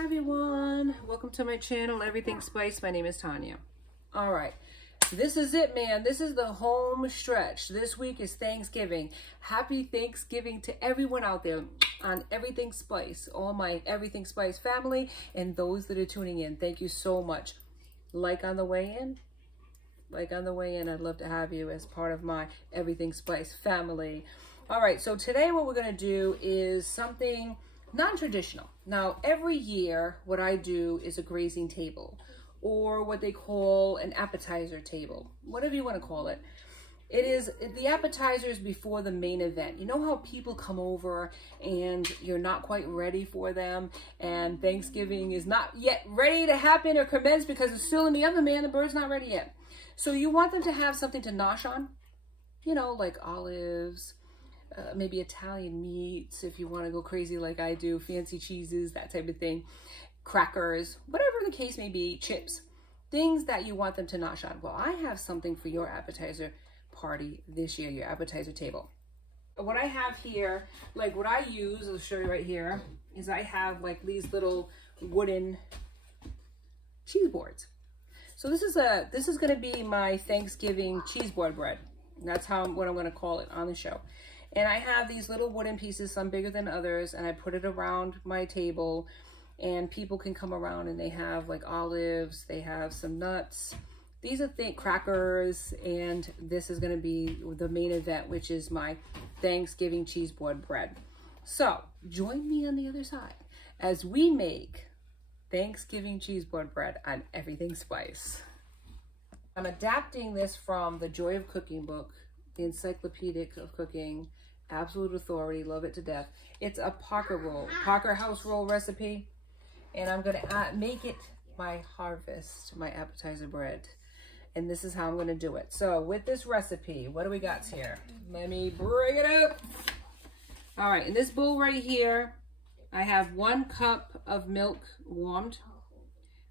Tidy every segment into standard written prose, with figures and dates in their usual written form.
Hi everyone, welcome to my channel, Everything Spice. My name is Tanya. All right, this is it, man. This is the home stretch. This week is Thanksgiving. Happy Thanksgiving to everyone out there on Everything Spice, all my Everything Spice family and those that are tuning in. Thank you so much. Like on the way in. I'd love to have you as part of my Everything Spice family. All right, so today what we're gonna do is something non-traditional. Now, every year, what I do is a grazing table, or what they call an appetizer table, whatever you want to call it. It is the appetizers before the main event. You know how people come over and you're not quite ready for them, and Thanksgiving is not yet ready to happen or commence because it's still in the oven, man. The bird's not ready yet. So you want them to have something to nosh on, you know, like olives, maybe Italian meats if you want to go crazy like I do, fancy cheeses, that type of thing, crackers, whatever the case may be, chips, things that you want them to nosh on. Well, I have something for your appetizer party this year, your appetizer table. What I have here, like what I use, I'll show you right here, is I have like these little wooden cheese boards. So this is going to be my Thanksgiving cheese board bread. That's what I'm going to call it on the show. And I have these little wooden pieces, some bigger than others, and I put it around my table, and people can come around and they have like olives, they have some nuts. These are crackers, and this is going to be the main event, which is my Thanksgiving cheese board bread. So join me on the other side as we make Thanksgiving cheese board bread on Everything Spice. I'm adapting this from the Joy of Cooking book, the Encyclopedic of Cooking, absolute authority, love it to death. It's a Parker house roll recipe, and I'm gonna make it my harvest, my appetizer bread, and this is how I'm gonna do it. So with this recipe, what do we got here? Let me bring it up. All right, in this bowl right here, I have 1 cup of milk warmed.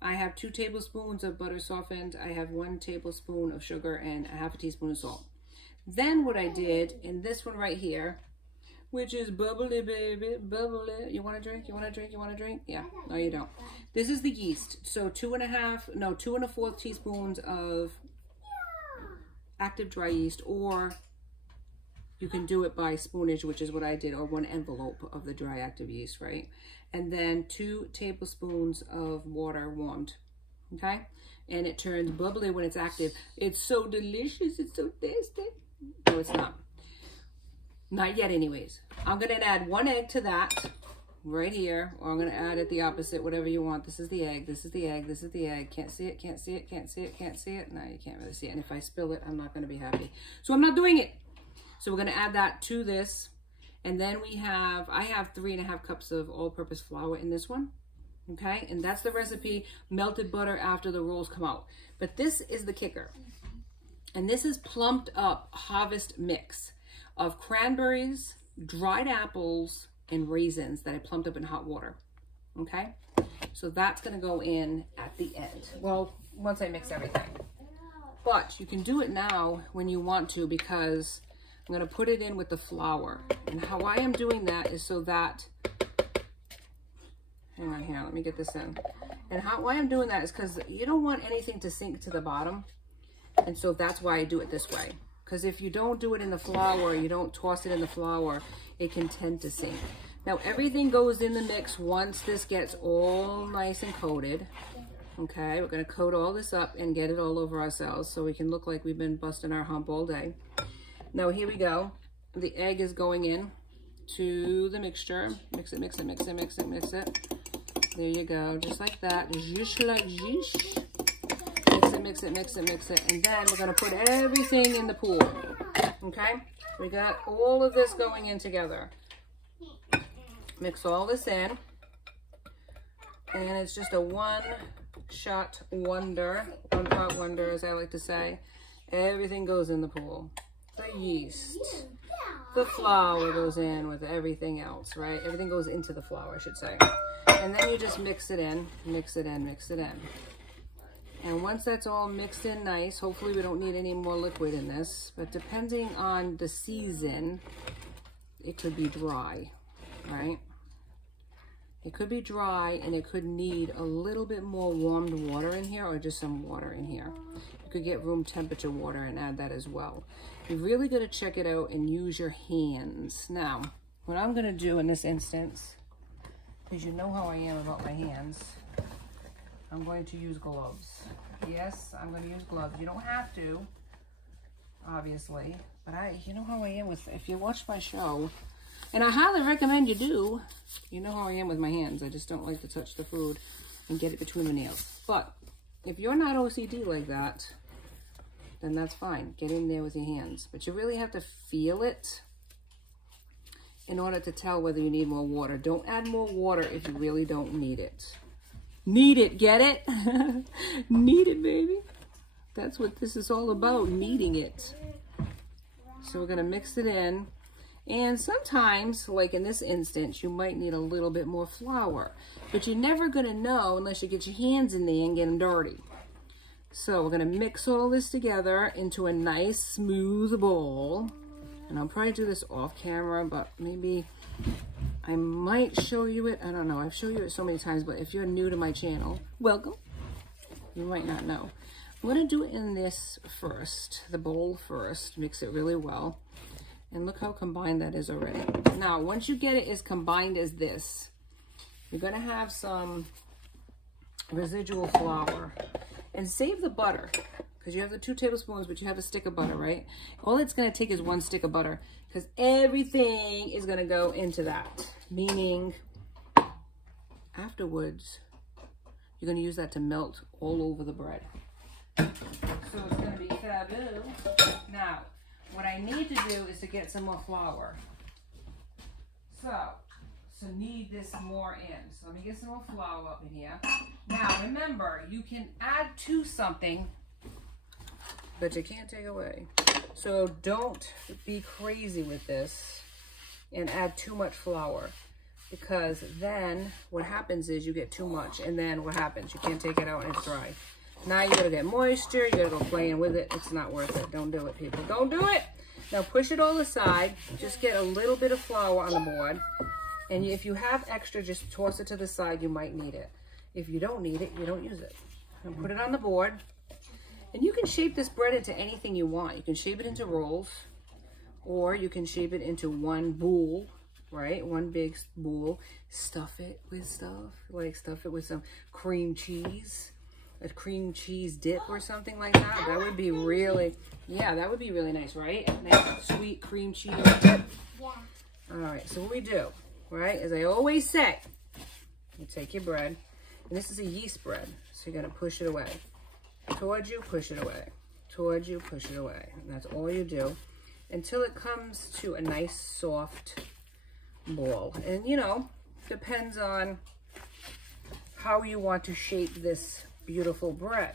I have 2 tablespoons of butter softened. I have 1 tablespoon of sugar and a 1/2 teaspoon of salt. Then what I did in this one right here, which is bubbly, baby, bubbly. You want to drink? You want to drink? You want to drink? Yeah. No, you don't. This is the yeast. So 2 1/4 teaspoons of active dry yeast, or you can do it by spoonage, which is what I did, or 1 envelope of the dry active yeast, right? And then 2 tablespoons of water warmed, okay? And it turns bubbly when it's active. It's so delicious. It's so tasty. No, it's not. Not yet anyways. I'm going to add 1 egg to that right here, or I'm going to add it the opposite, whatever you want. This is the egg. This is the egg. This is the egg. Can't see it. Can't see it. Can't see it. Can't see it. No, you can't really see it. And if I spill it, I'm not going to be happy. So I'm not doing it. So we're going to add that to this. And then I have 3 1/2 cups of all-purpose flour in this one. Okay, and that's the recipe, melted butter after the rolls come out. But this is the kicker. And this is plumped up harvest mix of cranberries, dried apples, and raisins that I plumped up in hot water. Okay, so that's gonna go in at the end. Well, once I mix everything. But you can do it now when you want to, because I'm gonna put it in with the flour. And why I'm doing that is so that, hang on here, let me get this in. And why I'm doing that is because you don't want anything to sink to the bottom. And so that's why I do it this way. Because if you don't do it in the flour, you don't toss it in the flour, it can tend to sink. Now everything goes in the mix once this gets all nice and coated. Okay, we're gonna coat all this up and get it all over ourselves so we can look like we've been busting our hump all day. Now here we go. The egg is going in to the mixture. Mix it, mix it, mix it, mix it, mix it. There you go, just like that. Just like this. Mix it, mix it, mix it. And then we're gonna put everything in the pool. Okay? We got all of this going in together. Mix all this in. And it's just a one-shot wonder. One-pot wonder, as I like to say. Everything goes in the pool. The yeast. The flour goes in with everything else, right? Everything goes into the flour, I should say. And then you just mix it in, mix it in, mix it in. And once that's all mixed in nice, hopefully we don't need any more liquid in this, but depending on the season, it could be dry, right? It could be dry and it could need a little bit more warmed water in here or just some water in here. You could get room temperature water and add that as well. You've really got to check it out and use your hands. Now, what I'm going to do in this instance, because you know how I am about my hands, I'm going to use gloves. Yes, I'm going to use gloves. You don't have to, obviously, but you know how I am with, if you watch my show, and I highly recommend you do, you know how I am with my hands. I just don't like to touch the food and get it between the nails. But if you're not OCD like that, then that's fine. Get in there with your hands. But you really have to feel it in order to tell whether you need more water. Don't add more water if you really don't need it. Need it, get it? Need it, baby. That's what this is all about, needing it. So we're gonna mix it in. And sometimes, like in this instance, you might need a little bit more flour, but you're never gonna know unless you get your hands in there and get them dirty. So we're gonna mix all this together into a nice smooth ball. And I'll probably do this off camera, but maybe I might show you it. I don't know, I've shown you it so many times, but if you're new to my channel, welcome. You might not know. I'm gonna do it in this first, the bowl first, mix it really well. And look how combined that is already. Now, once you get it as combined as this, you're gonna have some residual flour. And save the butter, because you have the 2 tablespoons, but you have a stick of butter, right? All it's gonna take is 1 stick of butter, because everything is gonna go into that. Meaning, afterwards, you're gonna use that to melt all over the bread. So it's gonna be fabulous. Now, what I need to do is to get some more flour. So need this more in. So let me get some more flour up in here. Now remember, you can add to something, but you can't take away. So don't be crazy with this and add too much flour, because then what happens is you get too much, and then what happens? You can't take it out and it's dry. Now you gotta get moisture, you gotta go playing with it. It's not worth it. Don't do it, people. Don't do it. Now push it all aside. Just get a little bit of flour on the board. And if you have extra, just toss it to the side. You might need it. If you don't need it, you don't use it. And put it on the board. And you can shape this bread into anything you want. You can shape it into rolls, or you can shape it into one bowl, right? One big bowl. Stuff it with stuff. Like stuff it with some cream cheese. A cream cheese dip or something like that. That would be really, yeah, that would be really nice, right? Nice sweet cream cheese dip. Yeah. All right, so what we do, right, as I always say, you take your bread, and this is a yeast bread, so you're gonna push it away. Towards you, push it away. Towards you, push it away. And that's all you do until it comes to a nice soft ball. And you know, depends on how you want to shape this beautiful bread.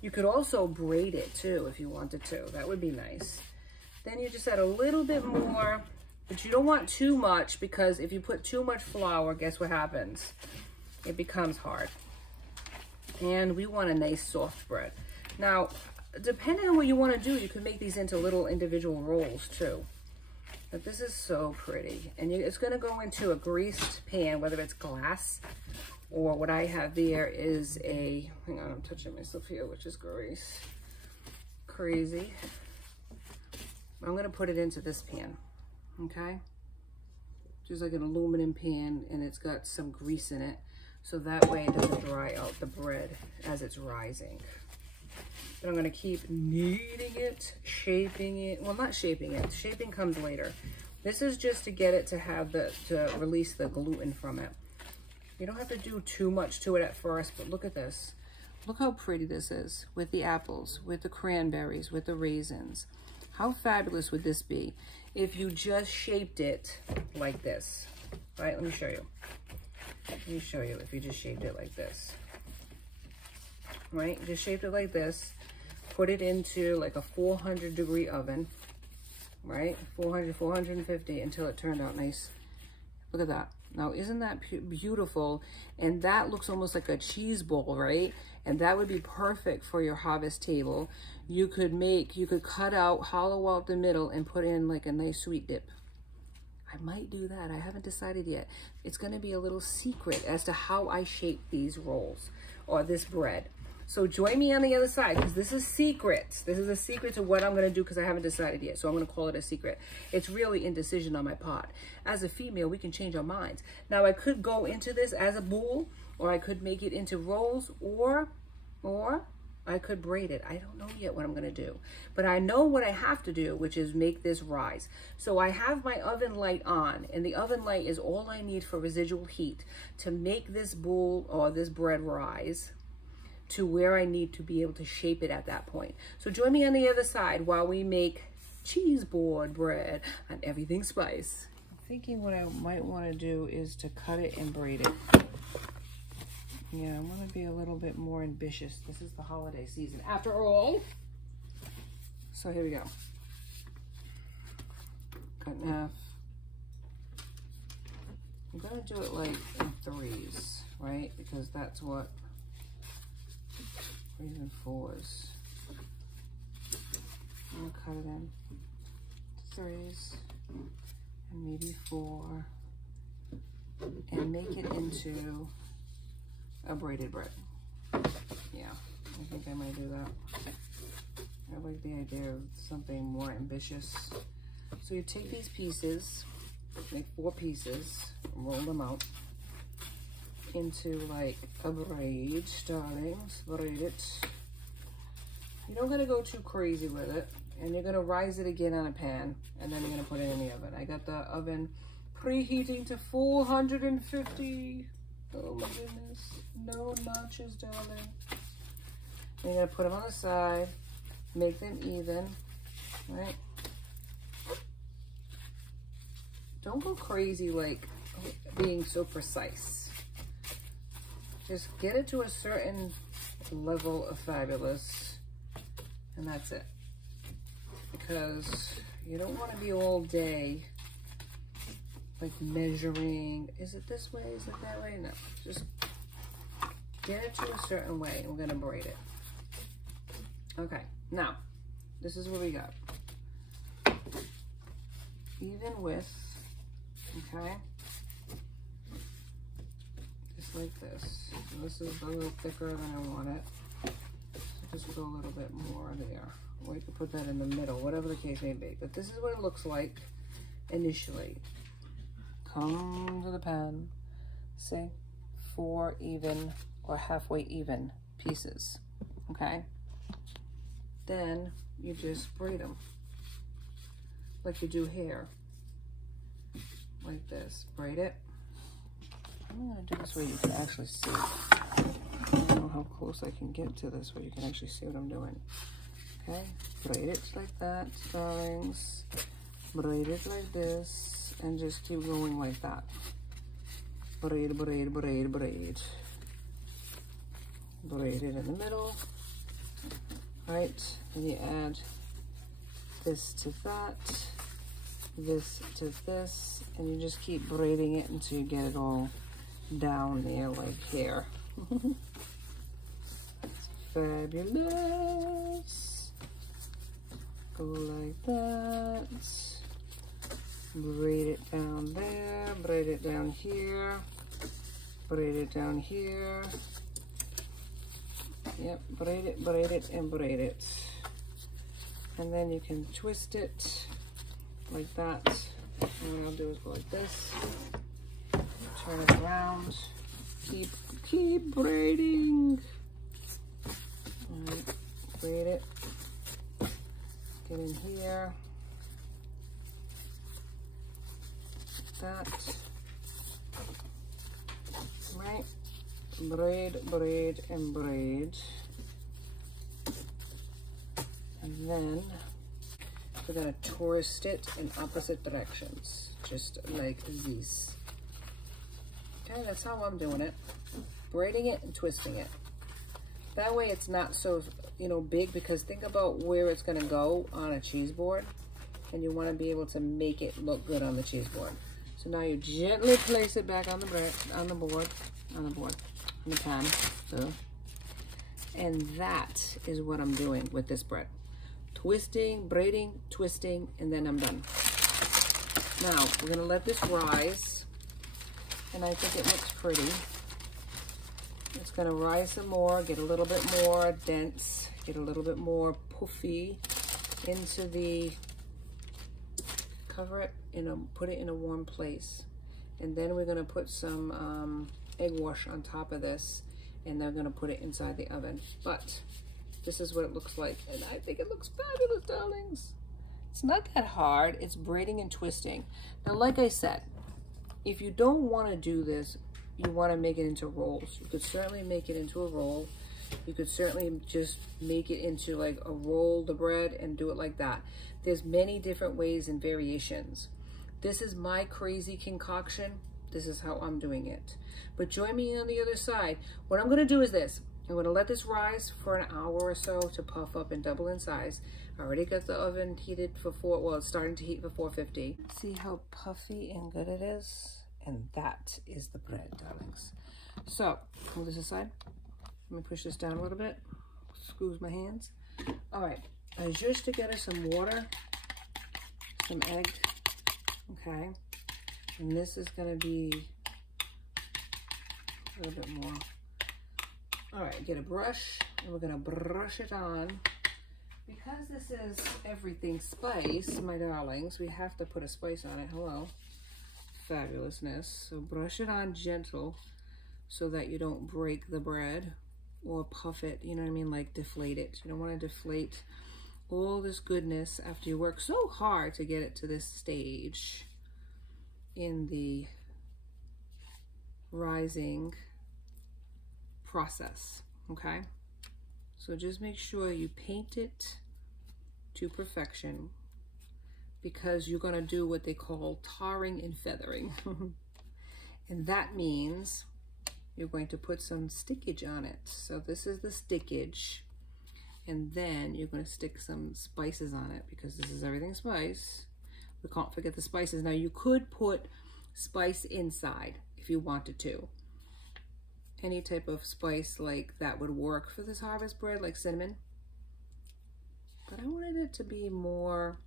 You could also braid it too if you wanted to. That would be nice. Then you just add a little bit more, but you don't want too much, because if you put too much flour, guess what happens? It becomes hard. And we want a nice soft bread. Now, depending on what you want to do, you can make these into little individual rolls too. But this is so pretty. And it's going to go into a greased pan, whether it's glass, or what I have there is a, hang on, I'm touching myself here, which is grease. Crazy. I'm gonna put it into this pan, okay? Just like an aluminum pan, and it's got some grease in it, so that way it doesn't dry out the bread as it's rising. But I'm gonna keep kneading it, shaping it. Well, not shaping it, shaping comes later. This is just to get it to have to release the gluten from it. You don't have to do too much to it at first, but look at this. Look how pretty this is with the apples, with the cranberries, with the raisins. How fabulous would this be if you just shaped it like this? All right, let me show you. Let me show you if you just shaped it like this. Right, just shaped it like this. Put it into like a 400-degree oven, right? 400, 450 until it turned out nice. Look at that. Now, isn't that beautiful? And that looks almost like a cheese ball, right? And that would be perfect for your harvest table. You could cut out, hollow out the middle and put in like a nice sweet dip. I might do that. I haven't decided yet. It's going to be a little secret as to how I shape these rolls or this bread. So join me on the other side, because this is secret. This is a secret to what I'm going to do, because I haven't decided yet. So I'm going to call it a secret. It's really indecision on my part. As a female, we can change our minds. Now, I could go into this as a bowl, or I could make it into rolls, or I could braid it. I don't know yet what I'm going to do. But I know what I have to do, which is make this rise. So I have my oven light on, and the oven light is all I need for residual heat to make this bowl or this bread rise to where I need to be able to shape it at that point. So join me on the other side while we make cheese board bread and everything spice. I'm thinking what I might want to do is to cut it and braid it. Yeah, I want to be a little bit more ambitious. This is the holiday season after all. So here we go. Cut in half. I'm going to do it like in threes, right? Because that's what 3s and 4s. I'm going to cut it in 3s and maybe 4 and make it into a braided bread. Yeah, I think I might do that. I like the idea of something more ambitious. So you take these pieces, make 4 pieces, roll them out into like a braid, darlings. Braid it. You don't gotta go too crazy with it, and you're gonna rise it again on a pan, and then you're gonna put it in the oven. I got the oven preheating to 450. Oh my goodness, no notches, darling. And you're gonna put them on the side, make them even, right? Don't go crazy like being so precise. Just get it to a certain level of fabulous, and that's it. Because you don't want to be all day like measuring, is it this way, is it that way? No, just get it to a certain way, and we're gonna braid it. Okay, now, this is what we got. Even width, okay? Just like this. And this is a little thicker than I want it. So just go a little bit more there. Or you can put that in the middle, whatever the case may be. But this is what it looks like initially. Come to the pan, say 4 even or halfway even pieces, okay? Then you just braid them like you do hair, like this. Braid it. I'm gonna do this where you can actually see. I don't know how close I can get to this where you can actually see what I'm doing. Okay, braid it like that, darlings. Braid it like this. And just keep going like that. Braid, braid, braid, braid. Braid it in the middle. Right? And you add this to that, this to this, and you just keep braiding it until you get it all down there like hair. Fabulous. Go like that. Braid it down there, braid it down here, braid it down here. Yep, braid it, and braid it. And then you can twist it like that. And what I'll do is go like this, turn it around, keep braiding. All right, braid it, get in here. That, right? Braid, braid, and braid. And then we're gonna twist it in opposite directions, just like this. Okay, that's how I'm doing it. Braiding it and twisting it. That way it's not so, you know, big, because think about where it's gonna go on a cheese board, and you wanna be able to make it look good on the cheese board. So now you gently place it back on the bread, on the pan. So, and that is what I'm doing with this bread. Twisting, braiding, twisting, and then I'm done. Now, we're gonna let this rise, and I think it looks pretty. It's gonna rise some more, get a little bit more dense, get a little bit more puffy into the, cover it, put it in a warm place. And then we're gonna put some egg wash on top of this, and then we're gonna put it inside the oven. But this is what it looks like, and I think it looks fabulous, darlings. It's not that hard. It's braiding and twisting. Now, like I said, if you don't want to do this, you want to make it into rolls. You could certainly make it into a roll. You could certainly just make it into like a roll the bread and do it like that. There's many different ways and variations. This is my crazy concoction. This is how I'm doing it. But join me on the other side. What I'm going to do is this. I'm going to let this rise for an hour or so to puff up and double in size. I already got the oven heated for it's starting to heat for 450. See how puffy and good it is? And that is the bread, darlings. So, move this aside. Let me push this down a little bit. Squeeze my hands. All right, I just together some water, some egg, okay? And this is gonna be a little bit more. All right, get a brush, and we're gonna brush it on. Because this is everything spice, my darlings, we have to put a spice on it. Hello, fabulousness. So brush it on gentle so that you don't break the bread or puff it, you know what I mean, like deflate it. You don't want to deflate all this goodness after you work so hard to get it to this stage in the rising process, okay? So just make sure you paint it to perfection, because you're going to do what they call tarring and feathering. And that means you're going to put some stickage on it. So this is the stickage, and then you're going to stick some spices on it, because this is everything spice. We can't forget the spices. Now you could put spice inside if you wanted to. Any type of spice like that would work for this harvest bread, like cinnamon. But I wanted it to be more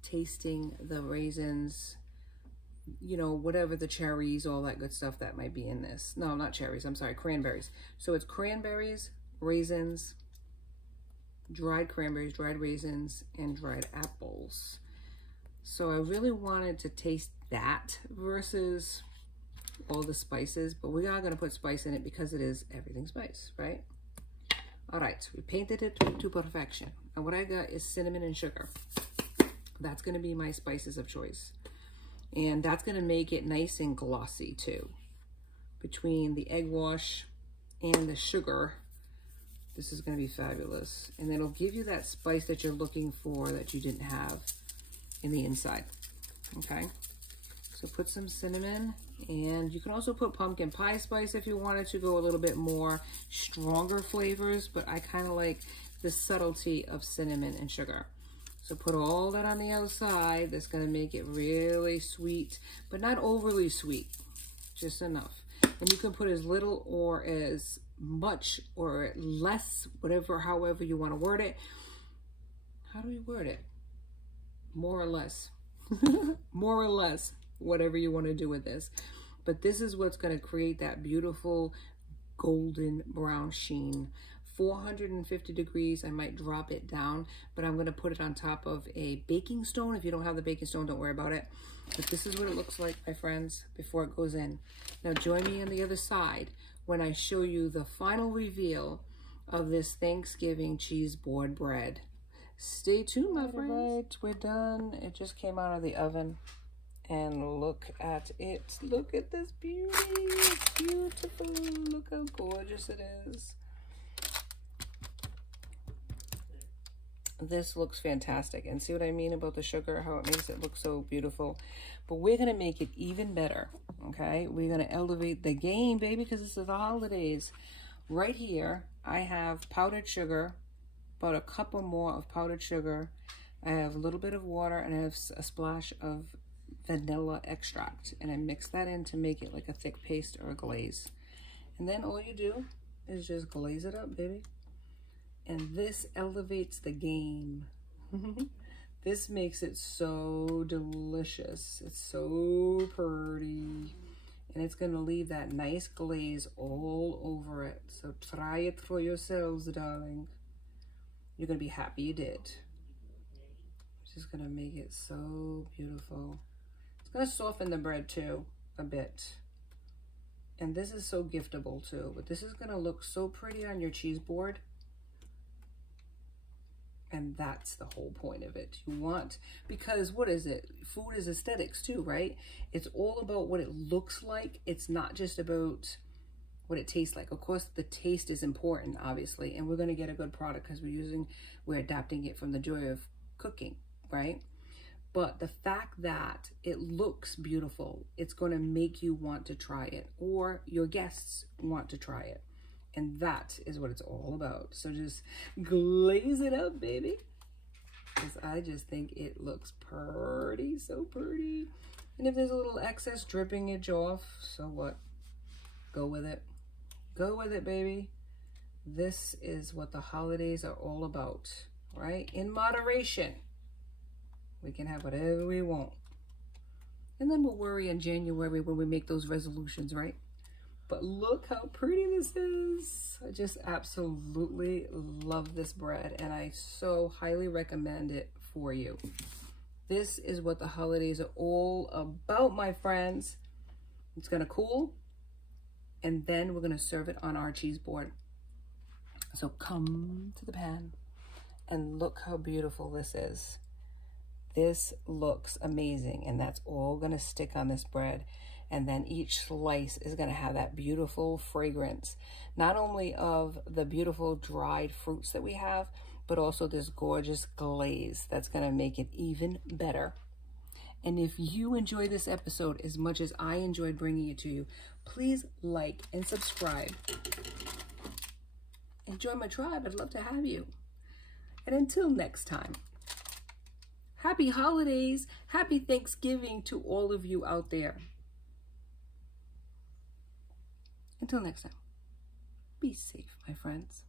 tasting the raisins, you know, whatever the cherries, all that good stuff that might be in this. No, not cherries, I'm sorry, cranberries. So it's cranberries, raisins, dried cranberries, dried raisins, and dried apples. So I really wanted to taste that versus all the spices, but we are going to put spice in it because it is everything spice, right? All right, so we painted it to perfection. And what I got is cinnamon and sugar. That's going to be my spices of choice. And that's going to make it nice and glossy too. Between the egg wash and the sugar, this is going to be fabulous. And it'll give you that spice that you're looking for that you didn't have in the inside, okay? So put some cinnamon, and you can also put pumpkin pie spice if you wanted to go a little bit more stronger flavors, but I kind of like the subtlety of cinnamon and sugar. So put all that on the outside. That's going to make it really sweet, but not overly sweet, just enough. And you can put as little or as much or less, whatever, however you want to word it. How do we word it? More or less. More or less, whatever you want to do with this. But this is what's going to create that beautiful golden brown sheen. 450 degrees, I might drop it down, but I'm going to put it on top of a baking stone. If you don't have the baking stone, don't worry about it. But this is what it looks like, my friends, before it goes in. Now join me on the other side when I show you the final reveal of this Thanksgiving cheese board bread. Stay tuned, my friends. Right, we're done. It just came out of the oven. And look at it. Look at this beauty. It's beautiful. Look how gorgeous it is. This looks fantastic. And see what I mean about the sugar, how it makes it look so beautiful. But we're going to make it even better, okay? We're going to elevate the game, baby, because this is the holidays. Right here, I have powdered sugar, about a cup or more of powdered sugar. I have a little bit of water, and I have a splash of vanilla extract, and I mix that in to make it like a thick paste or a glaze. And then all you do is just glaze it up, baby. And this elevates the game. This makes it so delicious. It's so pretty. And it's going to leave that nice glaze all over it. So try it for yourselves, darling. You're going to be happy you did. Just going to make it so beautiful. It's going to soften the bread too, a bit. And this is so giftable too. But this is going to look so pretty on your cheese board. And that's the whole point of it. You want, because what is it? Food is aesthetics too, right? It's all about what it looks like. It's not just about what it tastes like. Of course, the taste is important, obviously, and we're going to get a good product because we're adapting it from the joy of cooking, right? But the fact that it looks beautiful, it's going to make you want to try it, or your guests want to try it. And that is what it's all about. So just glaze it up, baby. Because I just think it looks pretty, so pretty. And if there's a little excess dripping edge off, so what? Go with it. Go with it, baby. This is what the holidays are all about, right? In moderation. We can have whatever we want. And then we'll worry in January when we make those resolutions, right? But look how pretty this is. I just absolutely love this bread, and I so highly recommend it for you. This is what the holidays are all about, my friends. It's gonna cool, and then we're gonna serve it on our cheese board. So come to the pan and look how beautiful this is. This looks amazing, and that's all gonna stick on this bread. And then each slice is going to have that beautiful fragrance, not only of the beautiful dried fruits that we have, but also this gorgeous glaze that's going to make it even better. And if you enjoy this episode as much as I enjoyed bringing it to you, please like and subscribe. Enjoy my tribe. I'd love to have you. And until next time, happy holidays, happy Thanksgiving to all of you out there. Until next time, be safe, my friends.